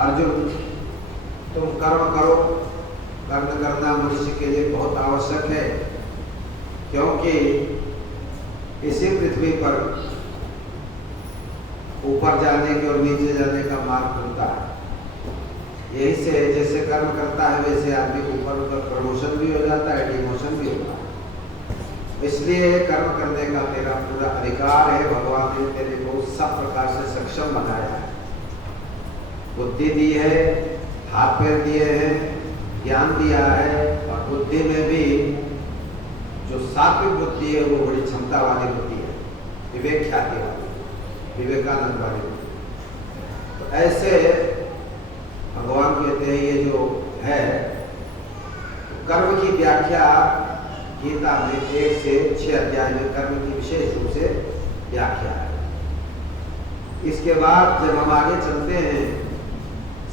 अर्जुन, तुम कर्म करो। कर्म करना मनुष्य के लिए बहुत आवश्यक है, क्योंकि इसी पृथ्वी पर ऊपर जाने के और नीचे जाने का मार्ग खुलता है। यही से जैसे कर्म करता है वैसे आदमी को ऊपर ऊपर प्रमोशन भी हो जाता है, डिमोशन भी होता है। इसलिए कर्म करने का तेरा पूरा अधिकार है। भगवान ने तेरे को सब प्रकार से सक्षम बनाया है, बुद्धि दी है, हाथ पैर दिए हैं, ज्ञान दिया है, और बुद्धि में भी जो सात्विक बुद्धि है वो बड़ी क्षमता वाली बुद्धि है, विवेक ख्याति वाली, विवेकानंद वाली। तो ऐसे भगवान कहते हैं ये जो है कर्म की व्याख्या गीता में 1 से 6 अध्याय में कर्म की विशेष रूप से व्याख्या है। इसके बाद जब हम आगे चलते हैं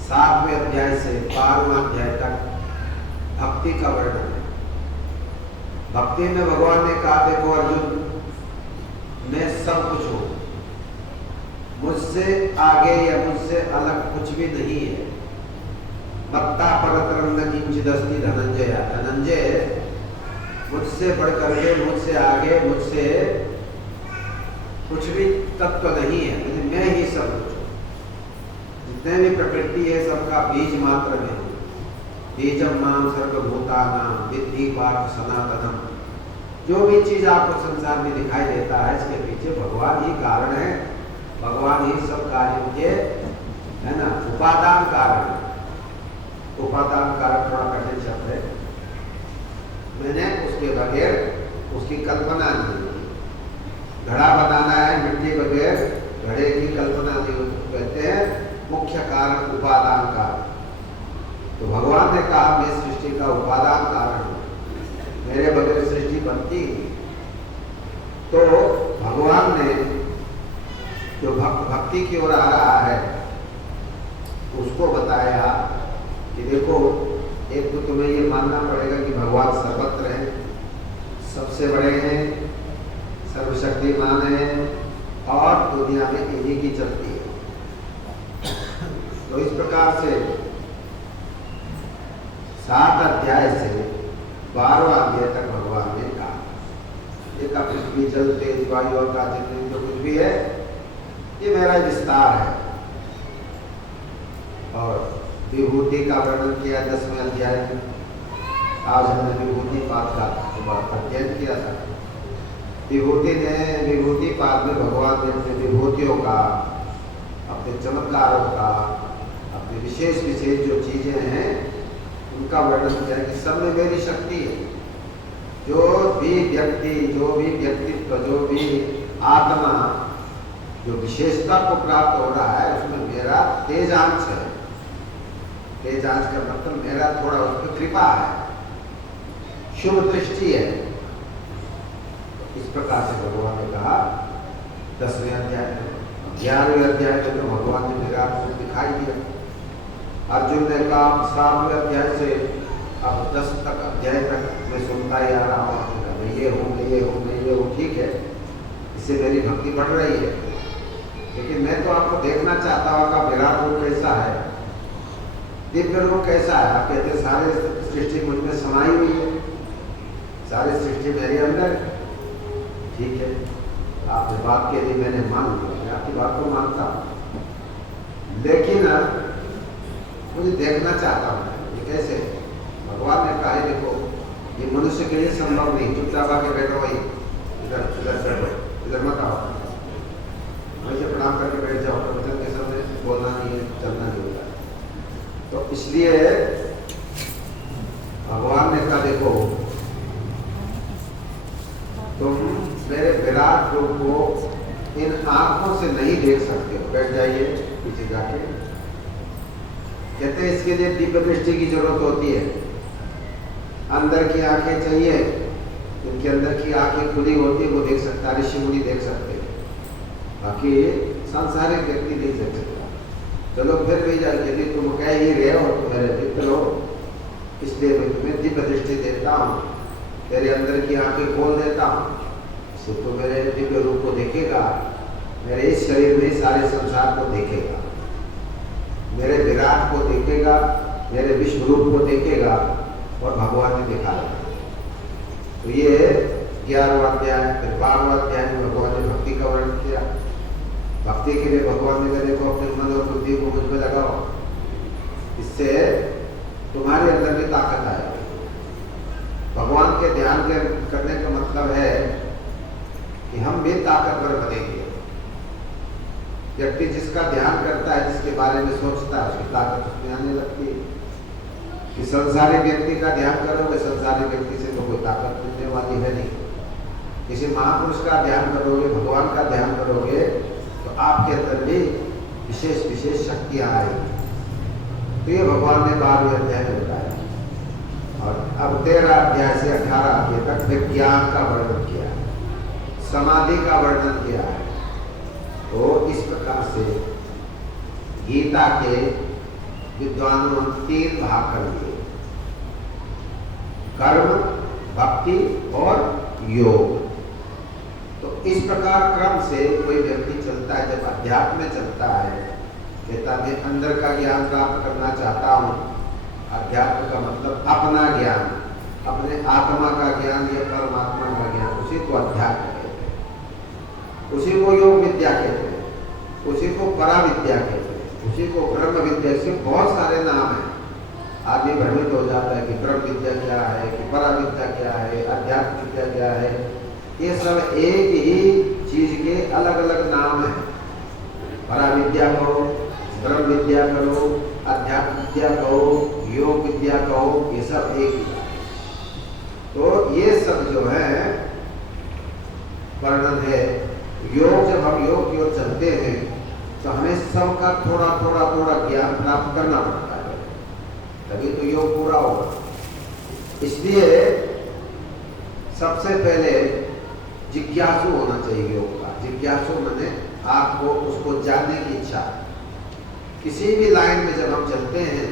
7वें अध्याय से 12वां अध्याय तक भक्ति का वर्णन है। भक्ति में भगवान ने कहा, देखो अर्जुन, मैं सब कुछ हूं, मुझसे आगे या मुझसे अलग कुछ भी नहीं है। मत्ता परतरं न किंचिदस्ति धनंजय। धनंजय, मुझसे बढ़कर के, मुझसे आगे, मुझसे कुछ भी तत्व नहीं है, लेकिन मैं ही सब कुछ हूं। जितने भी प्रकृति है सबका बीज मात्र में हूं। बीजम माम सर्वभूतानां विद्धि पार्थ सनातनम। जो भी चीज आपको संसार में दिखाई देता है इसके पीछे भगवान ही कारण है, भगवान ही सब कार्यों के, है ना, उपादान कारण है। उपादान कारण थोड़ा कठिन शब्द है, मैंने उसके बगैर उसकी कल्पना नहीं की। घड़ा बनाना है, मिट्टी बगैर घड़े की कल्पना नहीं होती। कहते हैं मुख्य कारण उपादान कारण। तो भगवान ने कहा मैं सृष्टि का उपादान कारण हूं, मेरे बगैर सृष्टि बनती नहीं। तो भगवान ने जो भक्ति की ओर आ रहा है उसको बताया कि देखो, एक तो तुम्हें ये मानना पड़ेगा कि भगवान सर्वत्र हैं, सबसे बड़े हैं, सर्वशक्तिमान हैं, और दुनिया में इन्हीं की चलती है। तो इस प्रकार से 7 अध्याय से 12वां अध्याय तक भगवान ने कहा, ये का पृथ्वी जल तेज वायु और जितने जो कुछ भी है ये मेरा विस्तार है। और विभूति का वर्णन किया 10वें अध्याय में। आज हमने विभूति पाद का अध्ययन किया था। विभूति पाद में भगवान ने अपने विभूतियों का, अपने चमत्कारों का, अपने विशेष विशेष जो चीजें हैं उनका वर्णन किया कि सब में मेरी शक्ति है। जो भी व्यक्ति, जो भी व्यक्तित्व, जो भी आत्मा जो विशेषता को प्राप्त हो रहा है उसमें मेरा तेजांश है। तेजांश का मतलब मेरा थोड़ा उस पर कृपा है, शुभ दृष्टि है। इस प्रकार से भगवान ने कहा 10वें अध्याय में। 11वें अध्याय में तो भगवान ने मेरा रूप दिखाई दिया। अर्जुन ने कहा 7वें अध्याय से अब 10 तक अध्याय तक मैं सुनता ही आ रहा हूँ, मैं ये हूँ, मैं ये हूँ, मैं ये हूँ। ठीक है, इससे मेरी भक्ति बढ़ रही है, लेकिन मैं तो आपको देखना चाहता हूँ का विराट रूप कैसा है, दिव्य रूप कैसा है। आप कहते सारे सृष्टि मुझ में समाई हुई है, सारी सृष्टि मेरे अंदर। ठीक है, आपने बात के लिए मैंने मान लिया, मैं आपकी बात को मानता हूँ, लेकिन मुझे देखना चाहता हूँ ये कैसे। भगवान ने कहा देखो ये मनुष्य के लिए संभव नहीं, चुपचाप आके बैठो, वही इधर मत आओ, वैसे प्रणाम करके बैठ जाओ, प्रवचन के समय बोलना नहीं है, चलना नहीं होता। तो इसलिए भगवान ने कहा देखो तुम मेरे विराट रूप को इन आंखों से नहीं देख सकते हो, बैठ जाइए पीछे जाके। कहते हैं इसके लिए दिव्य दृष्टि की जरूरत होती है, अंदर की आंखें चाहिए, उनके अंदर की आंखें खुली होती है, वो देख सकता है, ऋषि मुनि देख सकते हैं, बाकी सांसारिक व्यक्ति नहीं देख सकता। चलो फिर भी जाके यदि तुम कह ही रहे हो तो मेरे मित्र हो, इसलिए मैं तुम्हें दिव्य दृष्टि देता हूँ, तेरे अंदर की आंखें खोल देता हूँ, इससे तो मेरे दिव्य रूप को देखेगा, मेरे इस शरीर में सारे संसार को देखेगा, मेरे विराट देखेगा, मेरे विश्व रूप को देखेगा और भगवान ने दिखा दिया। तो ये 11वां अध्याय। फिर 12वां अध्याय में भगवान ने भक्ति का वर्णन किया। भक्ति के लिए भगवान ने कहा देखो अपने मन और बुद्धि को मुझ में लगाओ, इससे तुम्हारे अंदर भी ताकत आएगी। भगवान के ध्यान के करने का मतलब है कि हम भी ताकतवर बनेंगे। व्यक्ति जिसका ध्यान करता है, जिसके बारे में सोचता है, उसकी ताकत उसमें आने लगती है। कि संसारी व्यक्ति का ध्यान करोगे, संसारी व्यक्ति से तो कोई ताकत मिलने वाली है नहीं। किसी महापुरुष का ध्यान करोगे, भगवान का ध्यान करोगे, तो आपके अंदर भी विशेष विशेष शक्तियां आएगी। तो ये भगवान ने 12वें अध्याय में बताया। और अब 13 अध्याय से 18 अध्याय तक विज्ञान का वर्णन किया है, समाधि का वर्णन किया है। तो इस प्रकार से गीता के विद्वानों ने 3 भाग कर दिए, कर्म, भक्ति और योग। तो इस प्रकार क्रम से कोई व्यक्ति चलता है। जब अध्यात्म में चलता है, कहता मैं अंदर का ज्ञान प्राप्त करना चाहता हूँ। अध्यात्म का मतलब अपना ज्ञान, अपने आत्मा का ज्ञान या परमात्मा का ज्ञान, उसी को अध्यात्म कहते हैं, उसी को योग विद्या कहते हैं, उसी को परा विद्या कहते हैं, उसी को ब्रह्म विद्या। से बहुत सारे नाम हैं। आदमी भ्रमित हो जाता है कि ब्रह्म विद्या क्या है, कि परा विद्या क्या है, अध्यात्म विद्या क्या है। ये सब एक ही चीज के अलग अलग नाम हैं। परा विद्या कहो, ब्रह्म विद्या करो, अध्यात्म विद्या कहो, योग विद्या कहो, ये सब एक ही है। तो ये सब जो है वर्णन है। योग, जब हम योग की ओर चलते हैं तो हमें सबका थोड़ा थोड़ा थोड़ा ज्ञान प्राप्त करना पड़ता है, तभी तो योग पूरा होगा। इसलिए सबसे पहले जिज्ञासु होना चाहिए योग का। जिज्ञासु माने आपको उसको जानने की इच्छा। किसी भी लाइन में जब हम चलते हैं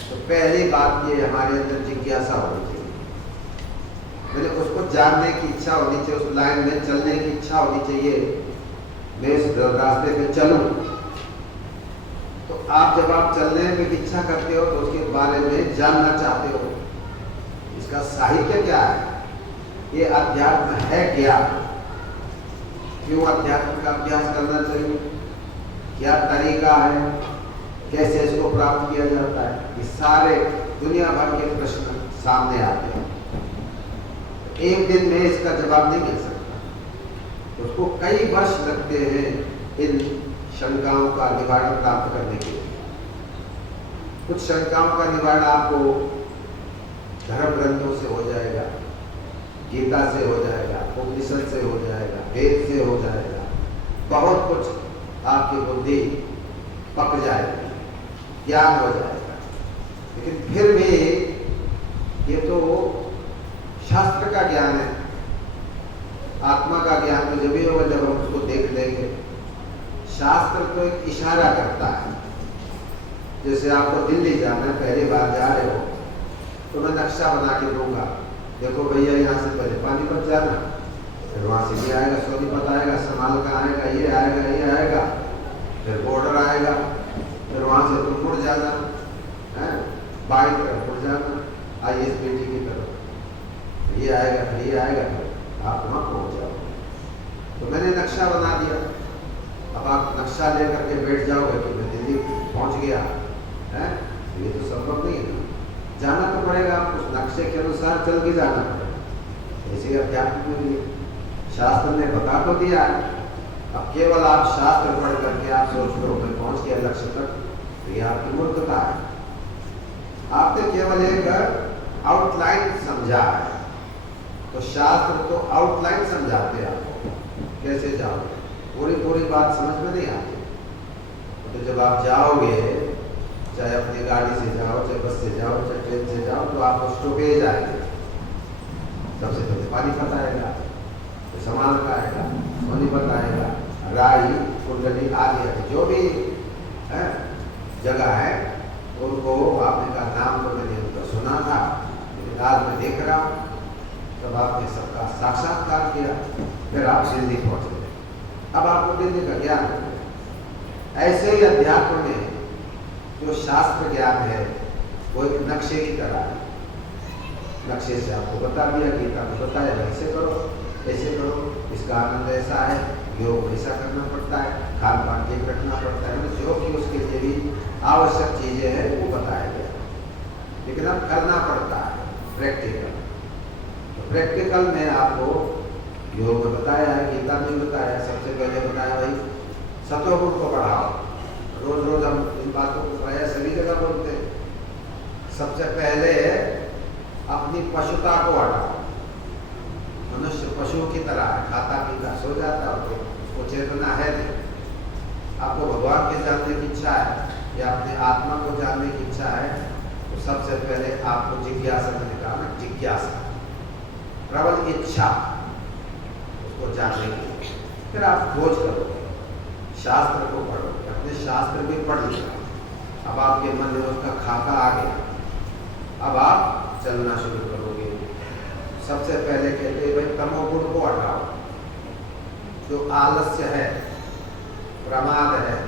तो पहली बात ये हमारे अंदर जिज्ञासा होनी चाहिए, मैंने उसको जानने की इच्छा होनी चाहिए, उस लाइन में चलने की इच्छा होनी चाहिए। मैं इस रास्ते पे चलूं। तो आप जब आप चलने की इच्छा करते हो तो उसके बारे में जानना चाहते हो। इसका साहित्य क्या है? ये अध्यात्म है क्या? क्यों अध्यात्म का अभ्यास करना चाहिए? क्या तरीका है? कैसे इसको प्राप्त किया जाता है? ये सारे दुनिया भर के प्रश्न सामने आते हैं। एक दिन में इसका जवाब नहीं मिल सकता। उसको कई वर्ष लगते हैं इन शंकाओं का निवारण प्राप्त करने के लिए। कुछ शंकाओं का निवारण आपको धर्म ग्रंथों से हो जाएगा, गीता से हो जाएगा, उपनिषद से हो जाएगा, वेद से हो जाएगा। बहुत कुछ आपकी बुद्धि पक जाएगी, ज्ञान हो जाएगा। लेकिन फिर भी ये तो शास्त्र का ज्ञान है। आत्मा का ज्ञान तो जब भी होगा जब हम उसको देख लेंगे। शास्त्र तो एक इशारा करता है। जैसे आपको दिल्ली जाना है, पहली बार जा रहे हो, तो मैं नक्शा बना के दूंगा, देखो भैया यहाँ से पहले पानीपत जाना, फिर वहाँ से ये आएगा, सोनीपत आएगा, समाल का आएगा, ये आएगा, ये आएगा, फिर बॉर्डर आएगा, फिर वहाँ से तुम मुड़ जाना है, बाई तरफ मुड़ जाना, ISBT की तरफ, ये आएगा, फिर ये आएगा, फिर आप वहाँ पहुँच जाओ। तो मैंने नक्शा बना दिया। अब आप नक्शा लेकर के बैठ जाओगे कि मैं दिल्ली पहुँच गया है, ये तो संभव नहीं है। जाना तो पड़ेगा, उस नक्शे के अनुसार चल के जाना पड़ेगा। ऐसे अध्यात्म में भी शास्त्र ने बता तो दिया है। अब केवल आप शास्त्र पढ़ करके आप सोच लो मैं पहुँच गया लक्ष्य तक, तो ये आपकी मूर्खता है। आपने केवल एक आउटलाइन समझा है। तो शास्त्र तो आउटलाइन समझाते हैं आपको, कैसे जाओगे, पूरी पूरी बात समझ में नहीं आती। तो जब आप जाओगे, चाहे अपनी गाड़ी से जाओ, चाहे बस से जाओ, चाहे ट्रेन से जाओ, तो आप स्टॉपेज आएंगे। सबसे पहले पानीपत आएगा, तो समाल का आएगा, सोनीपत आएगा, राई, कुंडली आदि जो भी है जगह है, उनको आपने कहा नाम तो मैंने उनका सुना था, लेकिन आज मैं देख रहा हूँ। तब आपने सबका साक्षात्कार किया, फिर आप दिल्ली पहुँच गए। अब आपको दिल्ली का ज्ञान हो गया। ऐसे ही अध्यात्म में जो शास्त्र ज्ञान है वो एक नक्शे की तरह है। नक्शे से आपको बता दिया, गीता में बताया ऐसे करो, ऐसे करो, इसका आनंद ऐसा है, योग ऐसा करना पड़ता है, खान पान ठीक रखना पड़ता है, जो कि उसके लिए भी आवश्यक चीज़ें हैं वो बताया गया। लेकिन अब करना पड़ता है प्रैक्टिकल। तो प्रैक्टिकल में आपको योग में बताया है, गीता में बताया है। सबसे पहले बताया भाई सतोगुण को बढ़ाओ। रोज रोज हम इन बातों को प्राय सभी जगह बोलते हैं। सबसे पहले अपनी पशुता को हटाओ। मनुष्य पशु की तरह है, खाता पीता सो जाता है, उसको चेतना है नहीं। आपको भगवान के जानने की इच्छा है या अपने आत्मा को जानने की इच्छा है, तो सबसे पहले आपको जिज्ञासा मैंने कहा ना, जिज्ञासा, प्रबल इच्छा उसको जानने की। फिर आप खोज करोगे, शास्त्र को पढ़ोगे, अपने शास्त्र भी पढ़ लिया, अब आपके मन में उसका खाका आ गया, अब आप चलना शुरू करोगे। सबसे पहले कहते हैं भाई तमोगुण को हटाओ। जो आलस्य है, प्रमाद है,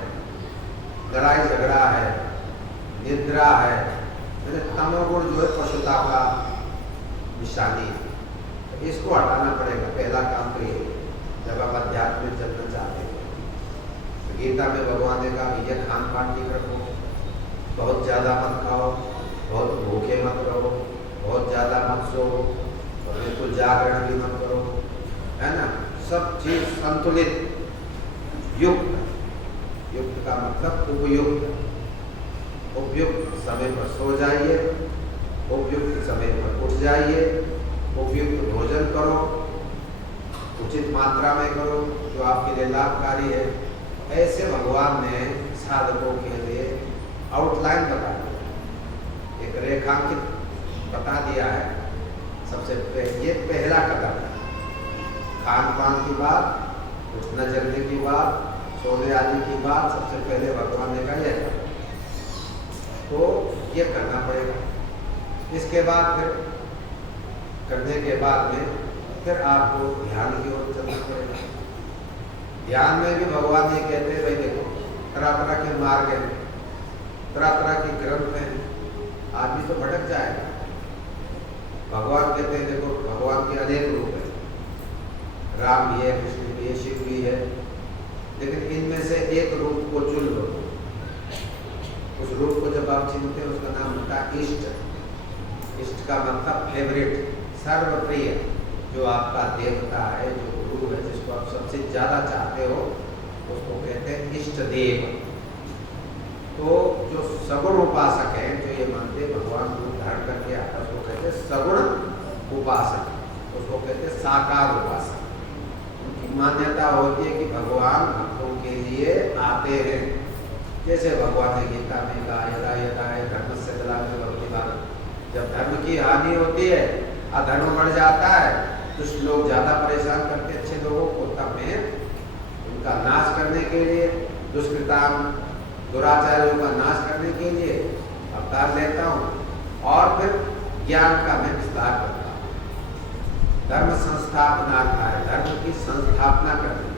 लड़ाई झगड़ा है, निद्रा है, तमोगुण जो है पशुता का निशानी है, तो इसको हटाना पड़ेगा। पहला काम तो ये जब आप अध्यात्म में चलना चाहते हैं। तो गीता में भगवान ने कहा ये खान पान ठीक रखो, बहुत ज़्यादा मत खाओ, बहुत भूखे मत रहो, बहुत ज़्यादा मत सो, और बिल्कुल जागरण भी मत करो, है ना। सब चीज़ संतुलित, युक्त। युक्त का मतलब उपयुक्त। उपयुक्त समय पर सो जाइए, उपयुक्त समय पर उठ जाइए, उपयुक्त भोजन करो, उचित मात्रा में करो जो आपके लिए लाभकारी है। ऐसे भगवान ने साधकों के लिए आउटलाइन बता दिया, एक रेखांकित बता दिया है। सबसे ये पहला कदम है। खान पान की बात, उठना जगने की बात, सोने आदि की बात, सबसे पहले भगवान ने कहा यह तो ये करना पड़ेगा। इसके बाद फिर करने के बाद में फिर आपको ध्यान की ओर चलना पड़ेगा। ध्यान में भी भगवान ये कहते हैं भाई देखो तरह तरह के मार्ग हैं, तरह तरह के ग्रंथ हैं, आदमी तो भटक जाएगा। भगवान कहते हैं देखो भगवान के अनेक रूप हैं, राम भी है, कृष्ण भी है, शिव भी है, लेकिन इनमें से एक रूप को चुन लो। उस रूप को जब आप चुनते हैं उसका नाम होता है इष्ट। इष्ट का मतलब फेवरेट, सर्वप्रिय, जो आपका देवता है, जो गुरु है, जिसको आप सबसे ज्यादा चाहते हो, उसको कहते हैं इष्ट देव। तो जो सगुण उपासक है, जो ये मानते भगवान रूप धारण करके आता है, उसको कहते हैं सगुण उपासक, उसको कहते हैं साकार उपासक। उनकी मान्यता होती है कि भगवान भक्तों के लिए आते हैं। जैसे भगवान ने गीता में कहा यदा यदा धर्म से जब धर्म की हानि होती है, अधर्म बढ़ जाता है, कुछ लोग ज्यादा परेशान करते अच्छे लोगों को, तब मैं उनका नाश करने के लिए, दुष्कृताम दुराचार्यों का नाश करने के लिए अवतार लेता हूँ और फिर ज्ञान का मैं विस्तार करता हूँ। धर्म संस्थापनार्थ है, धर्म की संस्थापना करनी,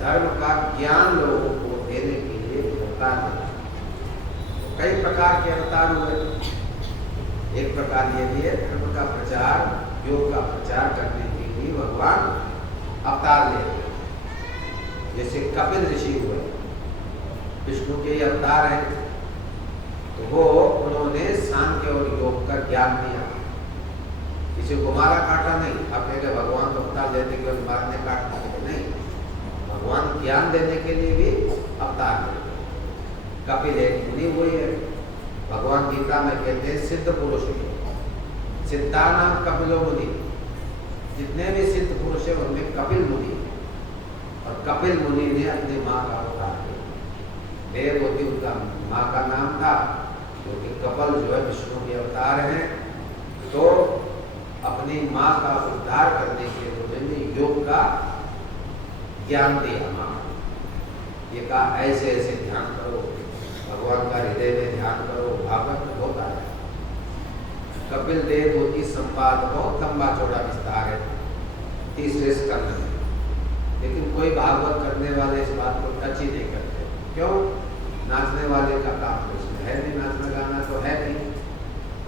धर्म का ज्ञान लोगों को देने के लिए अवतार लेता हूँ। कई प्रकार के अवतार हुए। एक प्रकार ये भी है धर्म का प्रचार, योग का प्रचार करने के लिए भगवान अवतार लेते हैं। जैसे कपिल ऋषि हुए, विष्णु के ही अवतार हैं, तो वो उन्होंने सांख्य और योग का ज्ञान दिया। किसी को मारा काटा नहीं। आप कहेंगे भगवान को अवतार लेने के लिए मारने काटने के लिए नहीं, भगवान ज्ञान देने के लिए भी अवतार लेते। कपिल एक मुनि हुई है, भगवान गीता में कहते हैं सिद्ध पुरुष, सिद्धा नाम कपिलो मुनि, जितने भी सिद्ध पुरुष है उनमें कपिल मुनि, और कपिल मुनि ने अपनी माँ का अवतार लिया। देववती उनका माँ का नाम था, क्योंकि कपिल जो है विष्णु के अवतार हैं, तो अपनी माँ का उद्धार करने के लिए उन्होंने योग का ज्ञान दिया। माँ ये कहा ऐसे ऐसे ध्यान करो, भगवान का हृदय में ध्यान करो, भागवत में बहुत आया। कपिल देव होती संवाद बहुत लंबा चौड़ा विस्तार है, तीसरे स्कंद में, लेकिन कोई भागवत करने वाले इस बात को टच ही नहीं करते। क्यों? नाचने वाले का काम तो इसमें है नहीं, नाचना गाना तो है नहीं।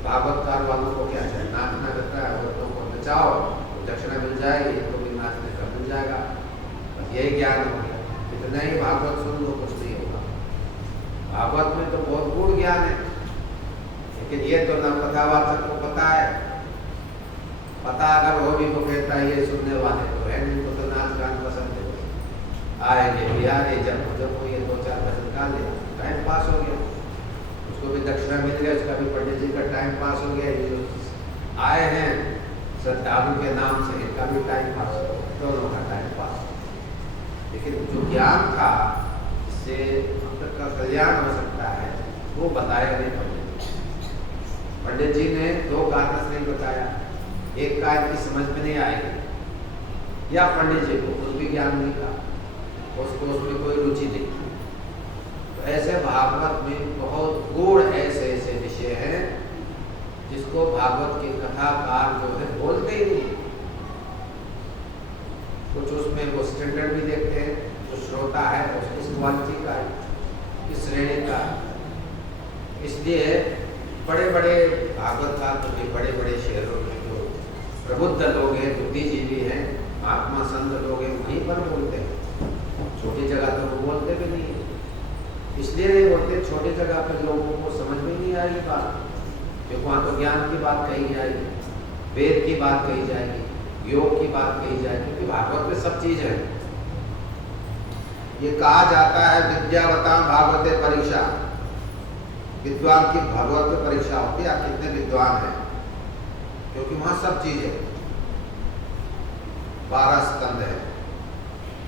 भागवतकार वालों को क्या चाहिए, नाचना रहता है, औरतों को नचाओ तो दक्षिणा मिल जाएगी, तो भी नाचने का मिल जाएगा, बस यही ज्ञान हो गया। इतना ही भागवत सुन लो, कुछ नहीं होगा। भागवत में तो बहुत गूढ़ ज्ञान है, लेकिन ये तो न कथावाचक को पता है। पता अगर हो भी वो कहता है ये सुनने वाले तो है नहीं, तो नाच गान पसंद है, आएंगे बिहारे जब वो ये 2-4 भजन गा ले, टाइम पास हो गया, उसको भी दक्षिणा मिल गया, उसका भी पंडित जी का टाइम पास हो गया। ये जो आए हैं श्रद्धालु के नाम से, इनका भी टाइम पास हो गया, दोनों का टाइम पास। लेकिन जो ज्ञान था जिससे अंतर का कल्याण हो सकता है, वो बताया नहीं पंडित जी। पंडित जी ने 2 कारण नहीं बताया, एक का इनकी समझ में नहीं आएगी, या पंडित जी को कुछ भी ज्ञान नहीं था, उसको उसमें कोई रुचि नहीं थी। तो ऐसे भागवत में बहुत गूढ़ ऐसे ऐसे विषय हैं जिसको भागवत के कथाकार जो है बोलते ही नहीं। कुछ उसमें वो स्टैंडर्ड भी देखते हैं, जो श्रोता है उसकी क्वालिटी का, किस श्रेणी का। इसलिए बड़े बड़े भागवतकार तो भी बड़े बड़े शहरों में जो प्रबुद्ध लोग हैं, बुद्धिजीवी हैं, महात्मा संत लोग हैं, वहीं पर बोलते हैं। छोटी जगह तो वो बोलते भी नहीं है, इसलिए नहीं बोलते, छोटी जगह पे लोगों को समझ में नहीं आएगी बात, क्योंकि वहाँ तो ज्ञान की बात कही जाएगी, वेद की बात कही जाएगी, योग की बात कही जाएगी, क्योंकि भागवत में सब चीज है। ये कहा जाता है विद्यावतां भागवते परीक्षा, विद्वान की भागवत में परीक्षा होती है, आप कितने विद्वान हैं, क्योंकि वहाँ सब चीज है। 12 स्कंद है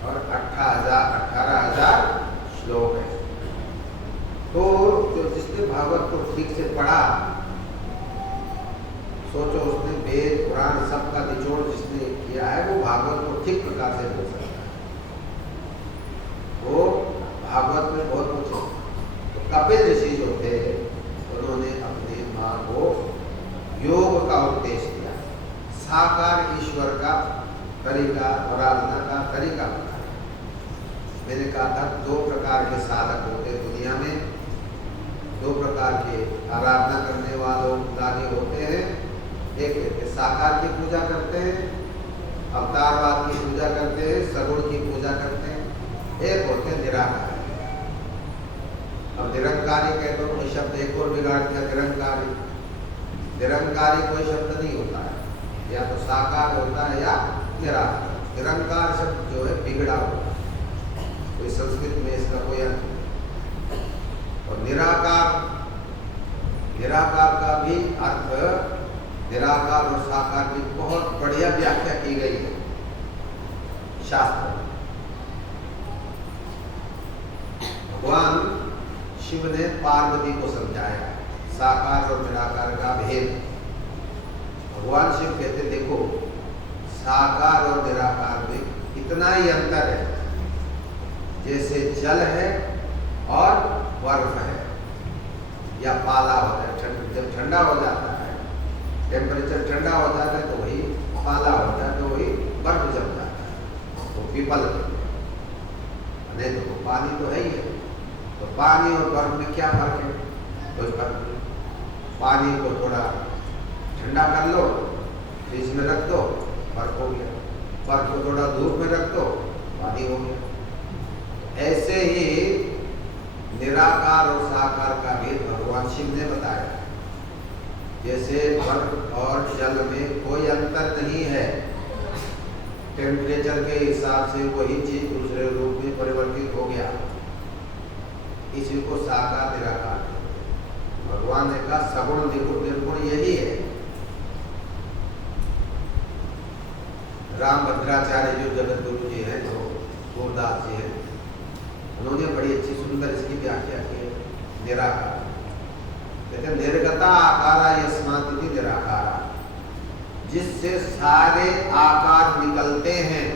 और 18,000 श्लोक है। तो जो जिसने भागवत को ठीक से पढ़ा, सोचो उसने वेद पुराण सबका निचोड़ जिसने किया है, वो भागवत को ठीक प्रकार से बोल सकता है। वो भागवत में बहुत कुछ है। तो कपिल ऋषि जो थे, उन्होंने अपने माँ को योग का उपदेश दिया, साकार ईश्वर का तरीका, आराधना का तरीका बताया। मैंने कहा था 2 प्रकार के साधक होते हैं दुनिया में, 2 प्रकार के आराधना करने वाले होते हैं। एक साकार की पूजा करते हैं, अवतारवाद की पूजा करते हैं, सगुण की पूजा करते हैं। एक होते हैं निराकार। अब निरंकारी कहते हो, कोई शब्द एक और बिगाड़ दिया, निरंकारी। निरंकारी कोई शब्द नहीं होता है, या तो साकार होता है या निराकार। निरंकार शब्द जो है बिगड़ा होता है, कोई संस्कृत में इसका कोई अर्थ नहीं। और निराकार, निराकार का भी अर्थ, निराकार और साकार की बहुत बढ़िया व्याख्या की गई है शास्त्र में। भगवान शिव ने पार्वती को समझाया साकार और निराकार का भेद। भगवान शिव कहते देखो, साकार और निराकार में इतना ही अंतर है जैसे जल है और बर्फ है, या पाला होता है। जब ठंडा हो जाता है, टेम्परेचर ठंडा हो जाता है, तो वही पाला होता है, तो वही बर्फ जम जाता है, तो पीपल नहीं तो पानी तो है ही है। तो पानी और बर्फ में क्या फर्क है? कोई फर्क नहीं। पानी को थोड़ा ठंडा कर लो, फ्रिज में रख दो, बर्फ हो गया। बर्फ को थोड़ा धूप में रख दो, पानी हो गया। ऐसे ही निराकार और साकार का भेद भगवान शिव ने बताया। जैसे बर्फ और जल में कोई अंतर नहीं है, टेम्परेचर के हिसाब से वही चीज दूसरे रूप में परिवर्तित हो गया, इसी को साकार निराकार। भगवान ने कहा सगुण निर्गुण यही है। राम भद्राचार्य जो जगत गुरु जी हैं, जो सूरदास जी हैं, उन्होंने बड़ी अच्छी सुंदर इसकी व्याख्या की है। निराकार कहते निर्गता आकारा यस्माति निराकारा, जिससे सारे आकार निकलते हैं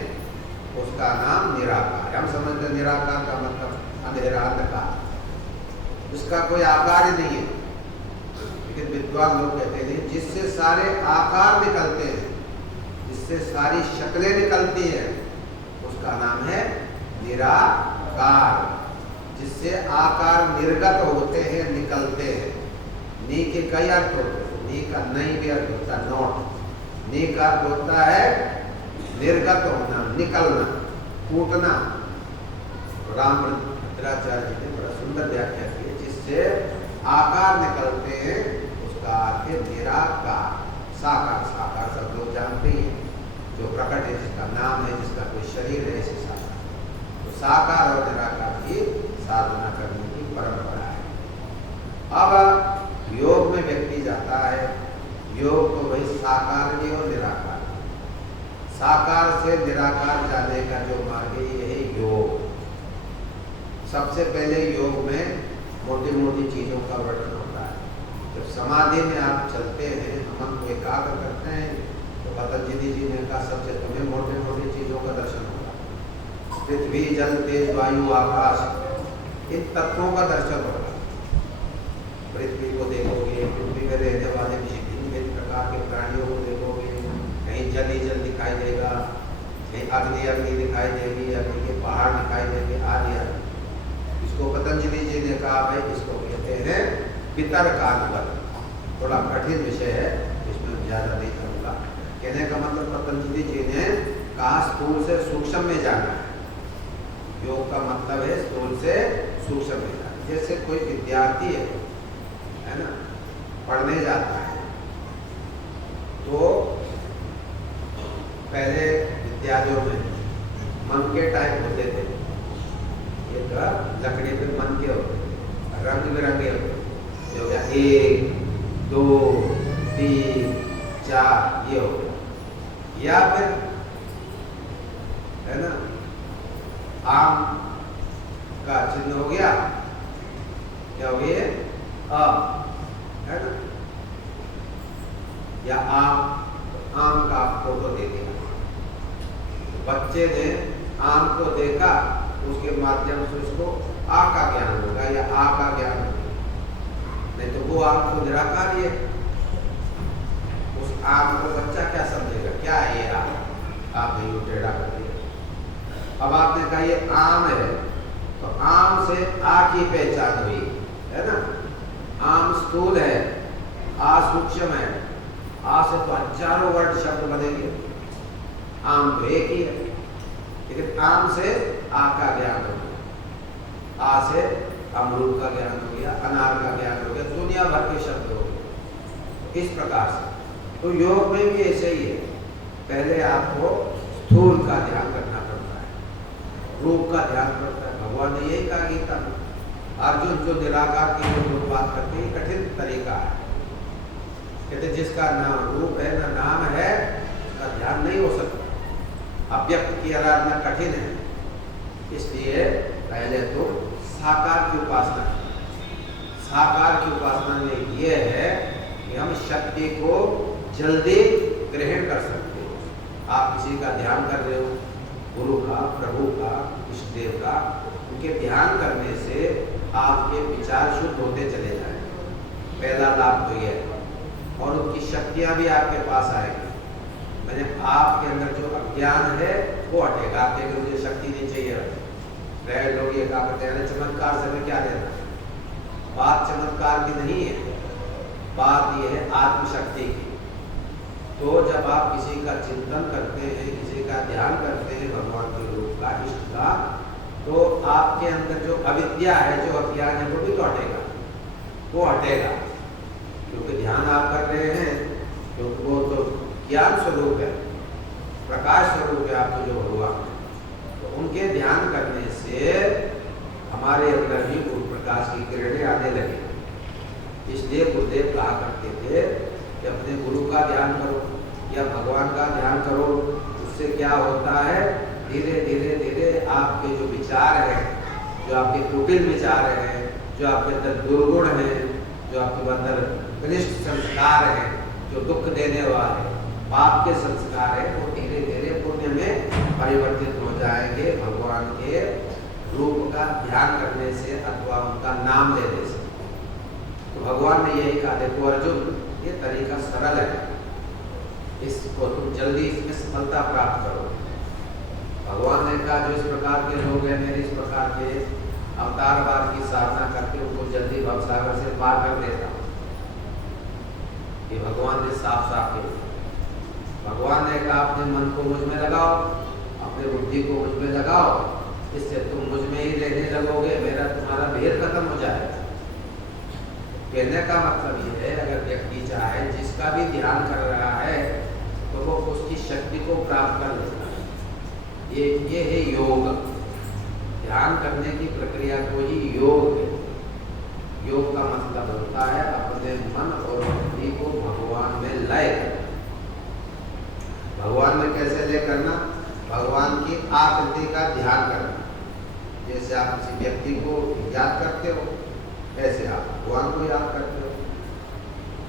उसका नाम निराकार। हम समझते हैं निराकार का मतलब अंधेरा, अंधकार, जिसका कोई आकार ही नहीं है। लेकिन विद्वान लोग कहते हैं जिससे सारे आकार निकलते हैं, जिससे सारी शक्लें निकलती हैं, उसका नाम है निराकार। जिससे आकार निर्गत होते हैं, निकलते हैं। नी के कई अर्थ होते हैं। नी का नहीं भी अर्थ होता है, नॉट। नी का अर्थ होता है निर्गत होना, निकलना, फूटना। राम भद्राचार्य जी ने बड़ा सुंदर व्याख्या की है, जिससे आकार निकलते हैं, उसका अर्थ है निराकार। साकार, साकार सब लोग जानते ही हैं, जो प्रकट है, जिसका नाम है, जिसका कोई शरीर है, ऐसे साकार। तो साकार और निराकार की साधना करने की परंपरा है। अब योग में व्यक्ति जाता है, योग तो वही साकार भी और निराकार। साकार से निराकार जाने का जो मार्ग है, ये है योग। सबसे पहले योग में मोटी मोटी चीजों का वर्णन होता है। जब समाधि में आप चलते हैं, मन को एकाग्र करते हैं, तो पतंजलि जी ने कहा सबसे तुम्हें मोटे मोटी चीजों का दर्शन होगा। पृथ्वी, जल, तेज, वायु, आकाश, इन तत्वों का दर्शन होगा। पृथ्वी को देखोगे, पृथ्वी में रहने वाले विभिन्न प्रकार के प्राणियों को देखोगे, कहीं जल ही जल दिखाई देगा, कहीं अग्नि अग्नि दिखाई देगी, अग्नि के पहाड़ दिखाई देंगे, आदि आदि। इसको पतंजलि जी ने कहा भाई इसको कहते हैं पितर का अनुभव। थोड़ा कठिन विषय है, इसमें ज़्यादा नहीं करूँगा। कहने का मतलब पतंजलि जी ने कहा स्थूल से सूक्ष्म में जाना है। योग का मतलब है स्थूल से सूक्ष्म में जाना। जैसे कोई विद्यार्थी है ना, पढ़ने जाता है, तो पहले विद्यालयों में मन के टाइप होते थे। एक लकड़ी पे मन के होते, रंग बिरंगे होते, जो हो गया 1, 2, 3, 4 ये हो गया। या फिर है ना, आम का चिन्ह हो गया, क्या हो गया अ, है ना, या आम का फोटो दे दिया। बच्चे ने आम को देखा, उसके माध्यम से उसको आ का ज्ञान होगा या आ का ज्ञान होगा। नहीं तो वो आम को निराकार है। उस आम को बच्चा क्या समझेगा, क्या है ये आम? आप नहीं टेढ़ा कर दिया। अब आपने कहा ये आम है, तो आम से आ की पहचान हुई, है ना। आम स्थूल है, आ सूक्ष्म है। आ से तो हजारों वर्ड शब्द बनेंगे, आम तो एक ही है। लेकिन आम से आ का ज्ञान हो गया, आ से अमरूद का ज्ञान हो गया, अनार का ज्ञान हो गया, दुनिया भर के शब्द हो गए। इस प्रकार से तो योग में भी ऐसे ही है। पहले आपको स्थूल का ध्यान करना पड़ता है, रूप का ध्यान पड़ता है। भगवान ने यही कहा गीता में। अर्जुन जो निराकार की जो लोग बात करते हैं, कठिन तरीका है। कहते जिसका नाम रूप है ना नाम है, उसका ध्यान नहीं हो सकता। अव्यक्त की आराधना कठिन है, इसलिए पहले तो साकार की उपासना। साकार की उपासना में यह है कि हम शक्ति को जल्दी ग्रहण कर सकते हो। आप किसी का ध्यान कर रहे हो, गुरु का, प्रभु का, इष्ट देव का, उनके ध्यान करने से आपके विचार शुद्ध होते चले जाएंगे। पहला लाभ तो यह है, और उनकी शक्तियाँ भी आपके पास आएंगी। मैंने आपके अंदर जो अज्ञान है वो हटेगा। आप देखें मुझे शक्ति नहीं चाहिए, वह लोग ये कहा करते हैं चमत्कार से हमें क्या लेना। बात चमत्कार की नहीं है, बात यह है आत्मशक्ति की। तो जब आप किसी का चिंतन करते हैं, किसी का ध्यान करते हैं, भगवान के रूप का, इष्ट का, तो आपके अंदर जो अविद्या है, जो अज्ञान है, वो भी तो हटेगा। वो हटेगा क्योंकि ध्यान आप कर रहे हैं, क्योंकि वो तो ज्ञान स्वरूप है, प्रकाश स्वरूप है आपको जो भगवान है। तो उनके ध्यान करने से हमारे अंदर भी गुरु प्रकाश की किरणें आने लगी। इसलिए गुरुदेव कहा करते थे कि अपने गुरु का ध्यान करो या भगवान का ध्यान करो। उससे क्या होता है, धीरे धीरे धीरे आपके जो विचार हैं, जो आपके कुटिल विचार हैं, जो आपके अंदर दुर्गुण हैं, जो आपके अंदर कनिष्ठ संस्कार हैं, जो दुख देने वाले पाप के संस्कार है, वो धीरे धीरे पुण्य में परिवर्तित हो जाएंगे भगवान के रूप का ध्यान करने से अथवा उनका नाम लेने से। तो भगवान ने यही कहा, देखो अर्जुन, ये तरीका सरल है, इसको तुम जल्दी इसमें सफलता प्राप्त करो। भगवान ने कहा जो इस प्रकार के लोग हैं, मेरे इस प्रकार के अवतार वाद की साधना करके उनको जल्दी भवसागर से पार कर देता हूँ। ये भगवान ने साफ साफ कह दिया। भगवान ने कहा अपने मन को मुझ में लगाओ, अपने बुद्धि को मुझ में लगाओ, इससे तुम मुझ में ही रहने लगोगे, मेरा तुम्हारा भेद खत्म हो जाएगा। कहने का मतलब ये है, अगर व्यक्ति चाहे जिसका भी ध्यान कर रहा है तो वो उसकी शक्ति को प्राप्त कर लेता है। ये है योग। ध्यान करने की प्रक्रिया को ही योग है। योग का मतलब होता है अपने मन और बुद्धि को भगवान में लय करना। भगवान में कैसे लय करना? भगवान की आकृति का ध्यान करना। जैसे आप किसी व्यक्ति को याद करते हो, ऐसे आप भगवान को याद करते हो,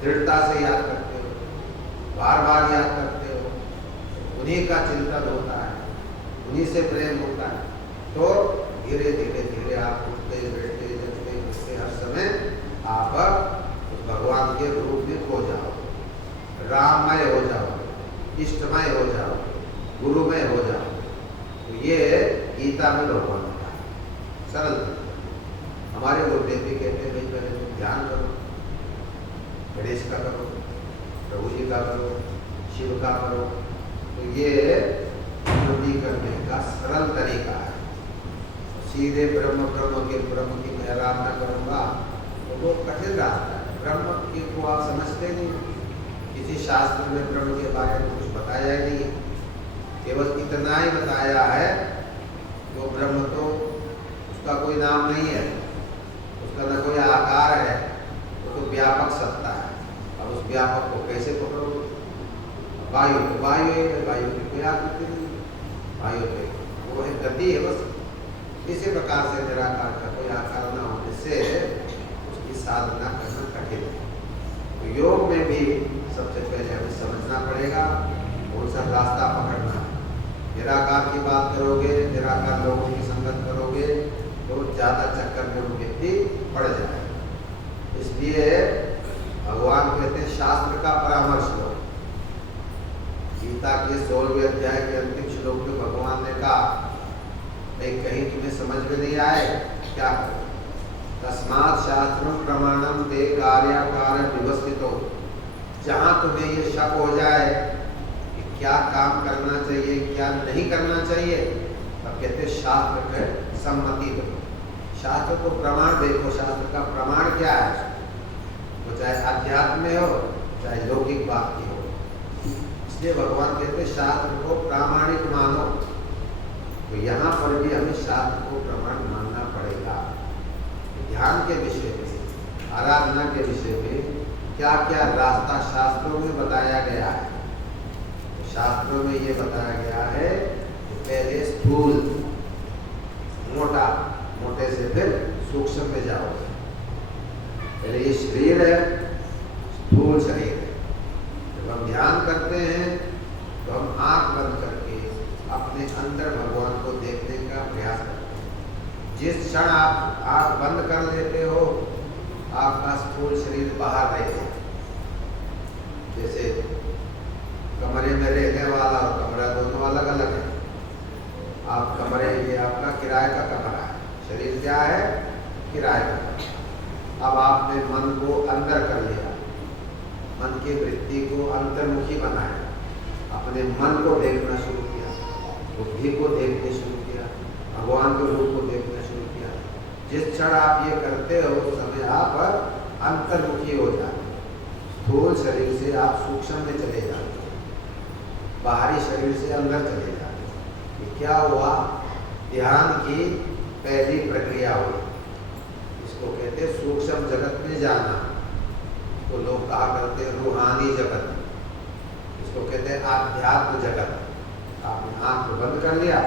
दृढ़ता से याद करते हो, बार बार याद करते हो, उन्हीं का चिंतन होता है, उन्हीं से प्रेम होता है। तो धीरे धीरे धीरे आप उठते बैठते जगते उठते हर समय आप उस भगवान के रूप में खो जाओ, राममय हो जाओ, इष्टमय हो जाओ, गुरुमय हो जाओ। तो ये गीता में भगवान का सरल। हमारे गुरुदेव भी कहते हैं भाई पहले तुम ध्यान करो, गणेश का करो, प्रभु जी का करो, शिव का करो। तो ये उन्नति करने का सरल तरीका है। सीधे ब्रह्म की मैं आराधना करूँगा तो वो कठिन रास्ता है। ब्रह्म की को आप समझते नहीं, किसी शास्त्र में ब्रह्म के बारे में कुछ बताया ही नहीं है। केवल इतना ही बताया है वो ब्रह्म तो उसका कोई नाम नहीं है, उसका न कोई आकार है, वो तो व्यापक सत्ता है। अब उस व्यापक को कैसे पकड़ोगे? वायु तो वायु है, वायु की कोई आकृति नहीं, वायु पे वो है गति है बस। इसी प्रकार से निराकार का कोई आकार न होने से उसकी साधना करना कठिन है। तो योग में भी सबसे पहले हमें समझना पड़ेगा कौन सा रास्ता पकड़ना है। निराकार की बात करोगे, निराकार लोगों की संगत करोगे तो ज़्यादा चक्कर में वो व्यक्ति पड़ जाए। इसलिए भगवान कहते हैं शास्त्र का परामर्श लो। गीता के 16वें अध्याय के अंतिम श्लोक में भगवान ने कहा नहीं कहीं तुम्हें समझ में नहीं आए क्या करो? तस्मात् शास्त्रम प्रमाणम ते कार्याकार व्यवस्थितो। जहाँ तुम्हें ये शक हो जाए कि क्या काम करना चाहिए क्या नहीं करना चाहिए, तब कहते शास्त्र के सम्मति दो। शास्त्र को प्रमाण देखो, शास्त्र का प्रमाण क्या है, वो चाहे अध्यात्म में हो चाहे लौकिक बात की हो। इसलिए भगवान कहते शास्त्र को प्रामाणिक मानो। तो यहाँ पर भी हमें शास्त्र को प्रमाण मानना पड़ेगा। ध्यान के विषय में, आराधना के विषय में क्या क्या रास्ता शास्त्रों में बताया गया है। तो शास्त्रों में ये बताया गया है कि पहले स्थूल मोटा, मोटे से फिर सूक्ष्म में जाओ। पहले ये शरीर है, स्थूल शरीर है। जब हम ध्यान करते हैं तो हम आंख बंद करके अपने अंदर भगवान को देखने का प्रयास करते हैं। जिस क्षण आप आंख बंद कर लेते हो आपका स्थूल शरीर बाहर रह गया। जैसे कमरे में रहने वाला और कमरा दोनों अलग अलग है। आप कमरे, ये आपका किराए का कमरा है, शरीर क्या है? किराए का कमरा। अब आपने मन को अंदर कर लिया, मन की वृत्ति को अंतर्मुखी बनाया, अपने मन को देखना शुरू किया, बुद्धि को देखने शुरू किया, भगवान के रूप को देखना शुरू किया। जिस क्षण आप ये करते हो उस समय आप अंतर्मुखी हो जाते हो। स्थूल शरीर से आप सूक्ष्म में चले जाते हो, बाहरी शरीर से अंदर चले जाते हो। ये क्या हुआ? ध्यान की पहली प्रक्रिया हुई। इसको कहते हैं सूक्ष्म जगत में जाना। तो लोग कहा करते हैं रूहानी जगत, इसको कहते हैं आध्यात्म जगत। आपने आंख को बंद कर लिया,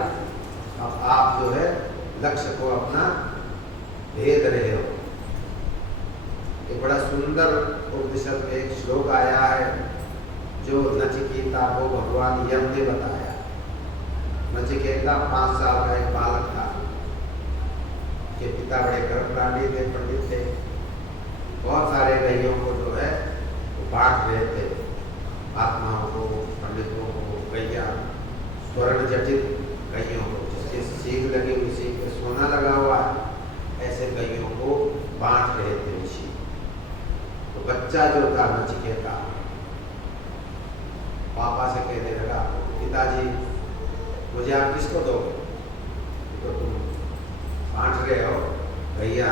अब आप जो है लक्ष्य को अपना भेद रहे हो। एक बड़ा सुंदर उपनिषद में एक श्लोक आया है जो नचिकेता को भगवान यम ने बताया। नचिकेता 5 साल का एक बालक था। के पिता बड़े कर्म प्राणी थे, पंडित थे। बहुत सारे गैयों को जो है वो बांट रहे थे, आत्माओं को, पंडितों को, गैया स्वर्ण जटित गैयों को, जिसके सीख लगी हुई सीख पे सोना लगा हुआ है, बच्चा जो था नचिकेता पापा से कहने लगा, पिताजी मुझे आप किसको दोगे? तो तुम बांट रहे हो भैया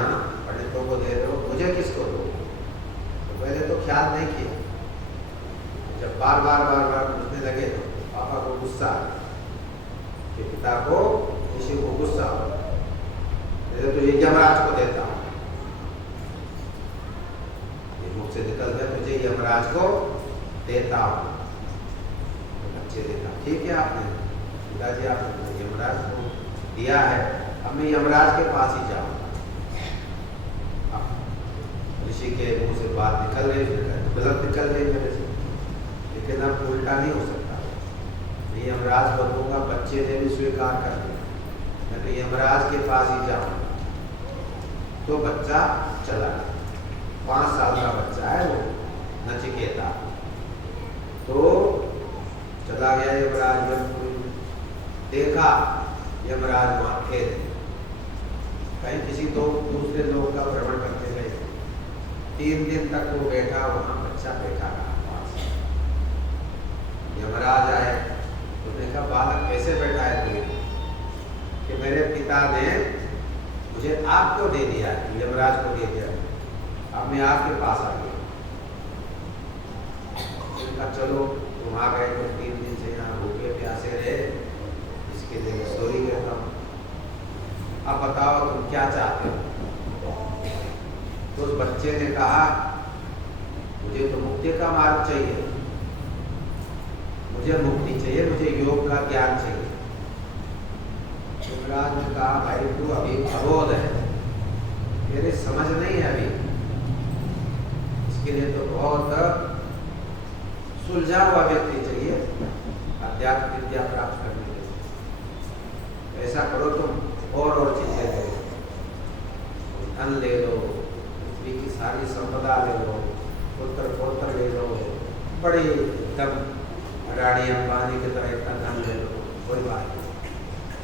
पंडितों को दे दो, मुझे किसको दो? तो पहले तो ख्याल नहीं किया, जब बार बार पूछने लगे तो पापा को गुस्सा आया कि पिता को किसी को गुस्सा हो, नहीं तो ये यमराज को देता हूँ। ये मुख से निकल गया, मुझे यमराज को देता हूँ। तो बच्चे देता, ठीक है आपने पिताजी आपने यमराज को दिया है, अब मैं यमराज के पास ही जाऊँ। ऋषि के मुंह से बात निकल रही, गलत निकल रही मेरे से, लेकिन अब उल्टा नहीं हो सकता। मैं यमराज बनूंगा, बच्चे ने भी स्वीकार कर लिया, मैं तो यमराज के पास ही जाऊँ। तो बच्चा चला गया, 5 साल का बच्चा है वो नचिकेता, तो चला गया यमराज। देखा यमराज वहाँ थे, कहीं किसी तो दूसरे लोग का भ्रमण करते गए। 3 दिन तक वो बैठा वहाँ, बच्चा बैठा रहा पास। यमराज आए तो देखा बालक कैसे बैठा है तू, कि मेरे पिता ने मुझे आपको दे दिया, यमराज को दे दिया, अब मैं आपके पास आ गया। उनका चलो तुम आ गए तो 3 दिन से यहाँ भूखे प्यासे रहे, इसके लिए मैं सॉरी कहता हूँ, अब बताओ तुम क्या चाहते हो? तो उस बच्चे ने कहा मुझे तो मुक्ति का मार्ग चाहिए, मुझे मुक्ति चाहिए, मुझे योग का ज्ञान चाहिए। यमराज ने कहा भाई तू अभी अबोध है, तेरे समझ नहीं है अभी, इसके लिए तो बहुत सुलझा हुआ व्यक्ति चाहिए अध्यात्म विद्या प्राप्त करने के लिए। ऐसा करो तुम और चीजें ले लो, धन ले लो, पृथ्वी की सारी संपदा ले लो, पुत्र पौत्र ले लो, बड़ी एकदम रानी अंबानी की तरह इतना धन ले लो, कोई बात नहीं।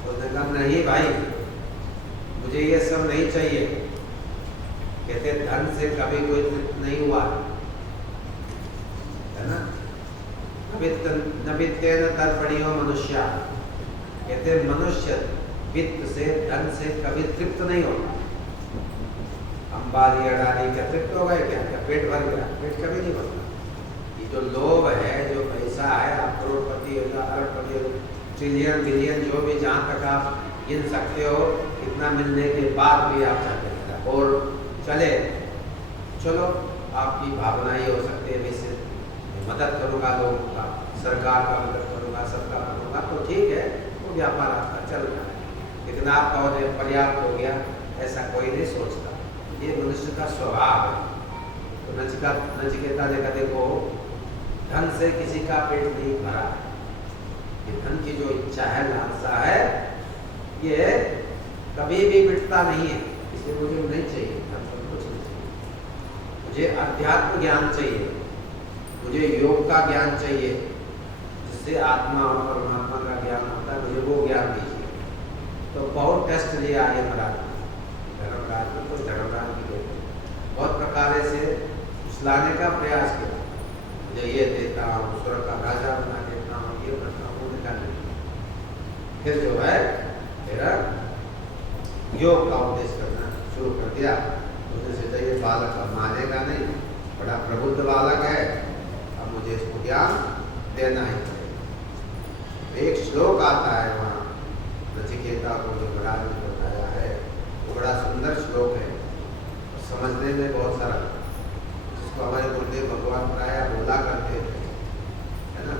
उसने कहा नहीं भाई मुझे ये सब नहीं चाहिए। कहते धन से कभी कोई तृप्त नहीं हुआ है ना, नवित्तेन तर्पणीयो मनुष्य, कहते मनुष्य वित्त से धन से कभी तृप्त नहीं होता। अंबानी अडानी क्या तृप्त हो गए क्या? पेट भर गया? पेट कभी नहीं भरता। ये जो लोभ है, जो पैसा है, आप करोड़पति हो जाओ, अरबपति हो, ट्रिलियन बिलियन जो भी जहाँ तक आप गिन सकते हो, इतना मिलने के बाद भी आप चाहते हैं और चले चलो आपकी भावना ये हो सकती है, वैसे मदद करूँगा लोगों का, सरकार का मदद करूँगा, सबका करूँगा, तो ठीक है वो व्यापार आपका चल रहा है, लेकिन आपका और पर्याप्त हो गया ऐसा कोई नहीं सोचता। ये मनुष्य का स्वभाव है। तो नचिकेता ने कहा देखो धन से किसी का पेट नहीं भरा, ये धन की जो इच्छा है, लालसा है, ये कभी भी मिटता नहीं है, इसलिए मुझे नहीं चाहिए धन, सब कुछ नहीं चाहिए। मुझे अध्यात्म ज्ञान चाहिए, मुझे योग का ज्ञान चाहिए, जिससे आत्मा और परमात्मा का ज्ञान होता है, मुझे वो ज्ञान दीजिए। तो बहुत टेस्ट लिया यमराज, धर्मराज को तो धर्मराज की कहते बहुत प्रकार से फुसलाने का प्रयास किया, मुझे ये देता हूँ, स्वर्ग का राजा बना देता हूँ, ये करता हूँ, वो निकाल नहीं। फिर जो है मेरा योग का उपदेश करना शुरू कर दिया। उसने सोचा ये बालक अब मानेगा नहीं, बड़ा प्रबुद्ध बालक है, अब मुझे इसको ज्ञान देना ही पड़ेगा। एक श्लोक आता है वहाँ नचिकेता को जो महाराज ने बताया है, वो बड़ा सुंदर श्लोक है, समझने में बहुत सारा, जिसको हमारे गुरुदेव भगवान प्राय बोला करते थे, है ना,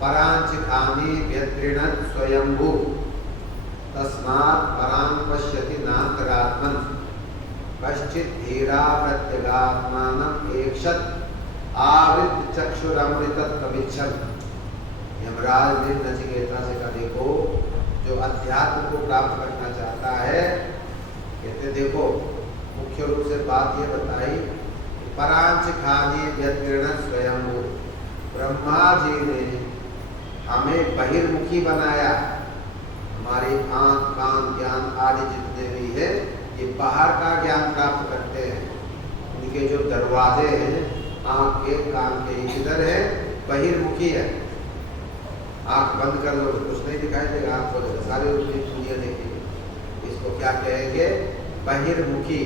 परांच खामी व्यतीर्णत स्वयंभू तस्मात् परां पश्यति नान्तरात्मन कश्चित् धीरा प्रत्यगात्मानम् एकशत् आवृत चक्षुरमृतत्वमिच्छन्। यमराज ने नचिकेता से कहा देखो जो अध्यात्म को प्राप्त करना चाहता है, कहते देखो मुख्य रूप से बात ये बताई, परांच खानी व्यतीर्णत स्वयंभू, ब्रह्मा जी ने हमें बहिर्मुखी बनाया, हमारे आंख कान ज्ञान आदि जितने भी है ये बाहर का ज्ञान प्राप्त करते हैं, उनके जो दरवाजे हैं आँख के कान के इधर है बहिर्मुखी है। आँख बंद कर लो तो कुछ नहीं दिखाई देगा, आँख खोलो तो सारी दुनिया देखेगी। इसको क्या कहेंगे? बहिर्मुखी।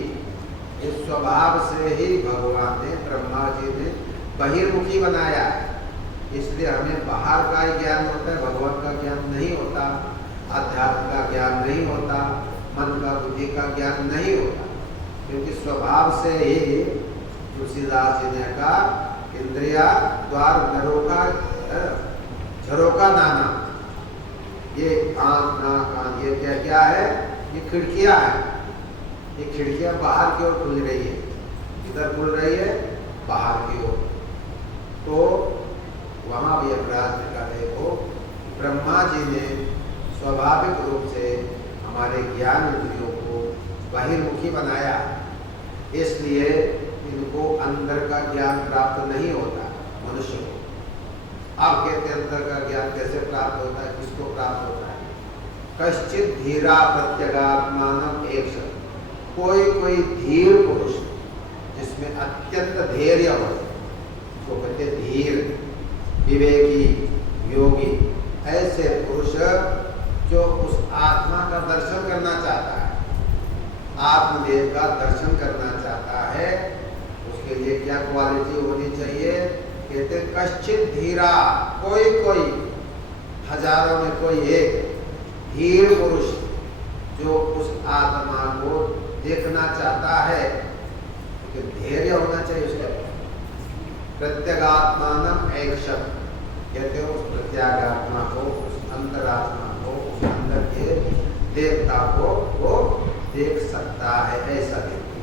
इस स्वभाव से ही भगवान ने, ब्रह्मा जी ने बहिर्मुखी बनाया है। इसलिए हमें बाहर का ही ज्ञान होता है, भगवान का ज्ञान नहीं होता, अध्यात्म का ज्ञान नहीं होता, मन का बुद्धि का ज्ञान नहीं होता। क्योंकि स्वभाव से ही तुलसीदास जी ने कहा इंद्रिया द्वार नरोका झरोका नाना। ये आँख नाक कान ये क्या क्या है? ये खिड़कियाँ है। ये खिड़कियाँ बाहर की ओर खुल रही है, इधर खुल रही है बाहर की ओर। तो वहाँ भी अपराध का देखो, ब्रह्मा जी ने स्वाभाविक रूप से हमारे ज्ञान इंद्रियों को बहिर्मुखी बनाया, इसलिए इनको अंदर का ज्ञान प्राप्त नहीं होता मनुष्य को। आप कहते हैं अंदर का ज्ञान कैसे प्राप्त होता है, किसको प्राप्त होता है? कश्चित धीरा प्रत्यगात्मानम एक शब्द। कोई धीर पुरुष जिसमें अत्यंत धैर्य हो, तो कहते धीर, विवेकी, योगी, ऐसे पुरुष जो उस आत्मा का दर्शन करना चाहता है, आत्मदेव का दर्शन करना चाहता है, उसके लिए क्या क्वालिटी होनी चाहिए? कहते कश्चित धीरा, कोई हजारों में कोई एक धीर पुरुष जो उस आत्मा को देखना चाहता है, तो धैर्य होना चाहिए उसके पास। प्रत्यगात्मानम एक शब्द कहते हैं उस प्रत्यागात्मा को, उस अंतरात्मा को, उस अंदर के देवता को वो देख सकता है, ऐसा देखिए।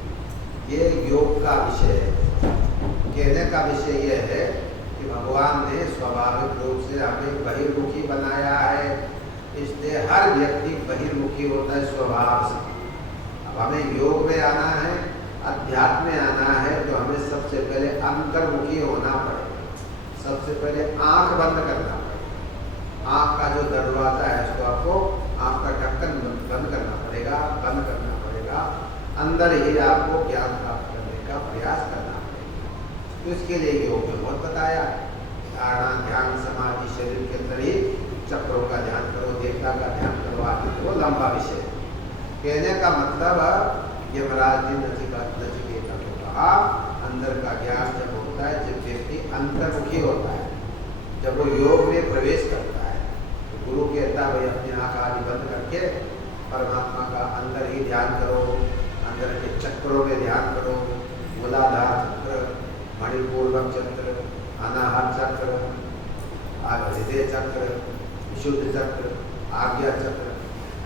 ये योग का विषय है। कहने का विषय यह है कि भगवान ने स्वाभाविक रूप से हमें बहिर्मुखी बनाया है, इसलिए हर व्यक्ति बहिर्मुखी होता है स्वभाव से। अब हमें योग में आना है, अध्यात्म में आना है, तो हमें सबसे पहले अंतर्मुखी होना पड़ेगा। सबसे पहले आंख बंद करना पड़ेगा। आंख का जो दरवाजा है उसको आपको आंख का ढक्कन बंद करना पड़ेगा, बंद करना पड़ेगा। अंदर ही आपको ज्ञान प्राप्त करने का प्रयास करना पड़ेगा। तो इसके लिए योग में बहुत बताया, धारणा, ध्यान, समाधि, शरीर के अंदर ही चक्रों का ध्यान करो, देवता का ध्यान करो, आदि वो लंबा विषय है। कहने का मतलब यमराज जी नचिकेता को कहा अंदर का ज्ञान जब होता है, जब व्यक्ति अंतर्मुखी होता है, जब वो योग में प्रवेश करता है, तो गुरु कहता है भाई अपनी आँख आदि बंद करके परमात्मा का अंदर ही ध्यान करो, अंदर के चक्रों में ध्यान करो। मूलाधार चक्र, मणिपूर्वक चक्र, अनाहत चक्र, हृदय चक्र, विशुद्ध चक्र, आज्ञा चक्र,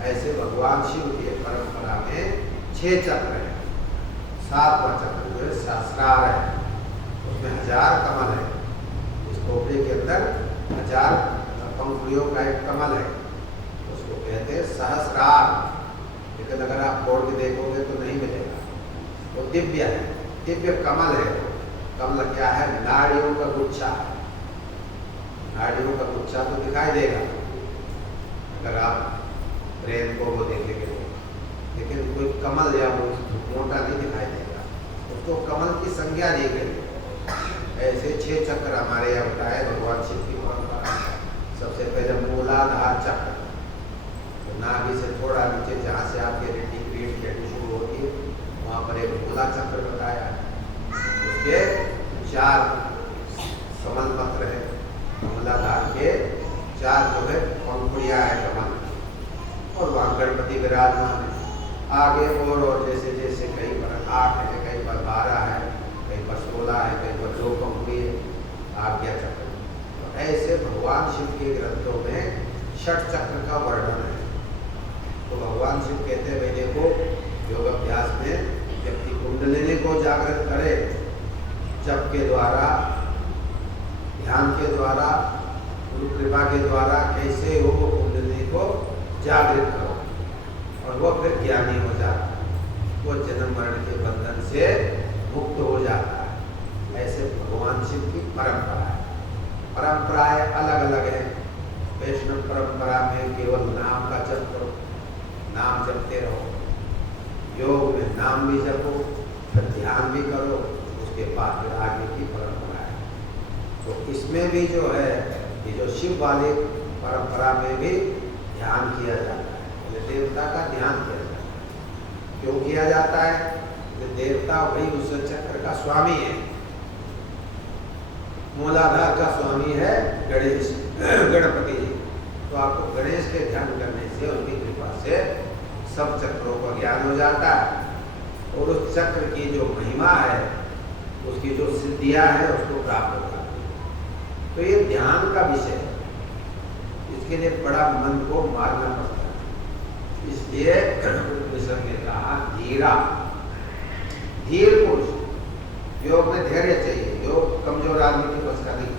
ऐसे भगवान शिव की परंपरा में 6 चक्र है। 7वां चक्र जो है सहस्रार है, उसमें 1000 कमल है। इस खोपड़ी के अंदर 1000 पंखुड़ियों का एक कमल है, उसको कहते हैं सहस्रार। लेकिन अगर आप तोड़ के देखोगे तो नहीं मिलेगा, वो दिव्य है, दिव्य कमल है। कमल क्या है? नाड़ियों का गुच्छा है। नाड़ियों का गुच्छा तो दिखाई देगा अगर आप ब्रेन को वो देखेंगे, लेकिन कोई कमल या वो मोटा नहीं दिखाई देगा, उसको कमल की संज्ञा दी गई। ऐसे 6 चक्र हमारे यहाँ होता है भगवान शिव की परंपरा। सबसे पहले मूलाधार चक्र, तो नाभि से थोड़ा नीचे जहाँ से आपके रीढ़ की हड्डी शुरू होती है, वहाँ पर एक मूला चक्र बताया है। उसके 4 कमल पत्र है। मूलाधार के 4 जो है पंखुड़ियाँ है कमल, और वहाँ गणपति विराजमान है। आगे और जैसे जैसे कहीं पर 8 है, कहीं पर 12 है, कहीं पर 16 है, कहीं पर 2 पंखुड़ी है, आज्ञा चक्र। तो ऐसे भगवान शिव के ग्रंथों में 6 चक्र का वर्णन है। तो भगवान शिव कहते हैं भाई देखो, योग अभ्यास में व्यक्ति कुंडलिनी को जागृत करे, जप के द्वारा, ध्यान के द्वारा, गुरु कृपा के द्वारा कैसे हो वो कुंडलिनी को जागृत करो, और वो फिर ज्ञानी हो जाता है, वो जन्म मरण के बंधन से मुक्त हो जाता है। ऐसे भगवान शिव की परंपरा है। परंपराएं अलग अलग हैं। वैष्णव परंपरा में केवल नाम का जप करो, नाम जपते रहो। योग में नाम भी जपो, फिर ध्यान भी करो, बाद फिर आगे की परंपरा है। तो इसमें भी जो है ये जो शिव वाली परंपरा में भी ध्यान किया जाता है, पहले देवता का ध्यान किया जाता है। क्यों किया जाता है? कि देवता वही उस चक्र का स्वामी है, मूलाधार का स्वामी है गणेश गणपति जी। तो आपको गणेश के ध्यान करने से, उनकी कृपा से सब चक्रों का ज्ञान हो जाता है और उस चक्र की जो महिमा है, उसकी जो सिद्धियां है, उसको प्राप्त हो जाती है। तो ये ध्यान का विषय है, इसके लिए बड़ा मन को मारना पड़ता है। इसलिए उपनिषद ने कहा धीरा, धीर पुरुष। योग में धैर्य चाहिए, योग कमजोर आदमी के बस का नहीं।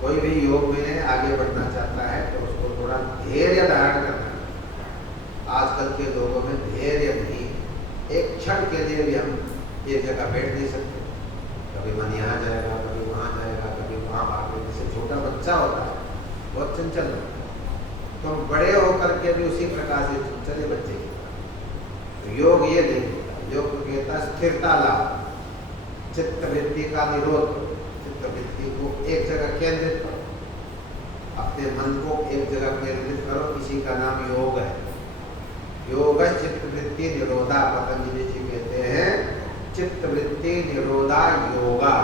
कोई भी योग में आगे बढ़ना चाहता है तो उसको थोड़ा धैर्य धारण करना है। आजकल के लोगों में धैर्य नहीं, एक क्षण के लिए भी हम एक जगह बैठ नहीं सकते। कभी मन यहाँ जाएगा, कभी वहाँ जाएगा, कभी वहाँ भागेगा। जैसे छोटा बच्चा होता है बहुत चंचल होता है, तो हम बड़े होकर के भी उसी प्रकार से चंचले बच्चे की तरह। तो योग ये नहीं होता, योग तो कहता है स्थिरता लाभ, चित्तवृत्ति का निरोध। चित्तवृत्ति को एक जगह केंद्रित करो, अपने मन को एक जगह केंद्रित करो, इसी का नाम योग है। योग चित्तवृत्ति निरोधा, पतंजलि जी कहते हैं चित्तवृत्ति निरोधा योगा।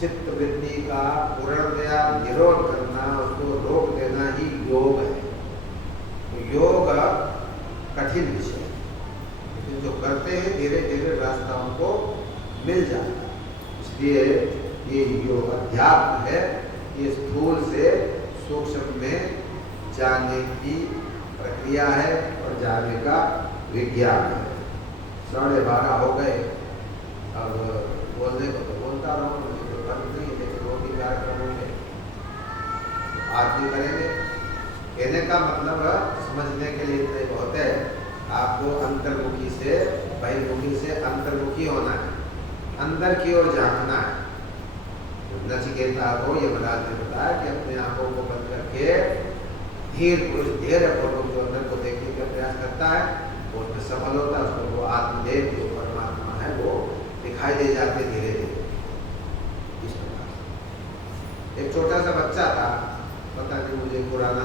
चित्तवृत्ति का पूर्णतया निरोध करना, उसको रोक देना ही योग है। तो योग कठिन विषय है, लेकिन जो करते हैं धीरे धीरे रास्ता उनको मिल जाता है। इसलिए ये योग अध्यात्म है, ये स्थूल से सूक्ष्म में जाने की प्रक्रिया है और जाने का विज्ञान है। 12:30 हो गए, अब बोलने को तो बोलता रहूँ, मुझे कोई बंद नहीं है, लेकिन वो भी कार्यक्रम होंगे आरती करेंगे। कहने का मतलब समझने के लिए इतने बहुत है, आपको अंतर्मुखी से बहिर्मुखी से अंतर्मुखी होना है, अंदर की ओर झांकना है। नचिकेता को ये महाराज ने बताया कि अपने आंखों को बंद करके धीर पुरुष धैर्य पूर्वक जो अंदर को देखने का प्रयास करता है वो उसमें सफल होता है। उसको वो आत्मदेव जो परमात्मा है वो दिखाई दे जाते धीरे धीरे। इस प्रकार एक छोटा सा बच्चा था, पता नहीं मुझे पुराना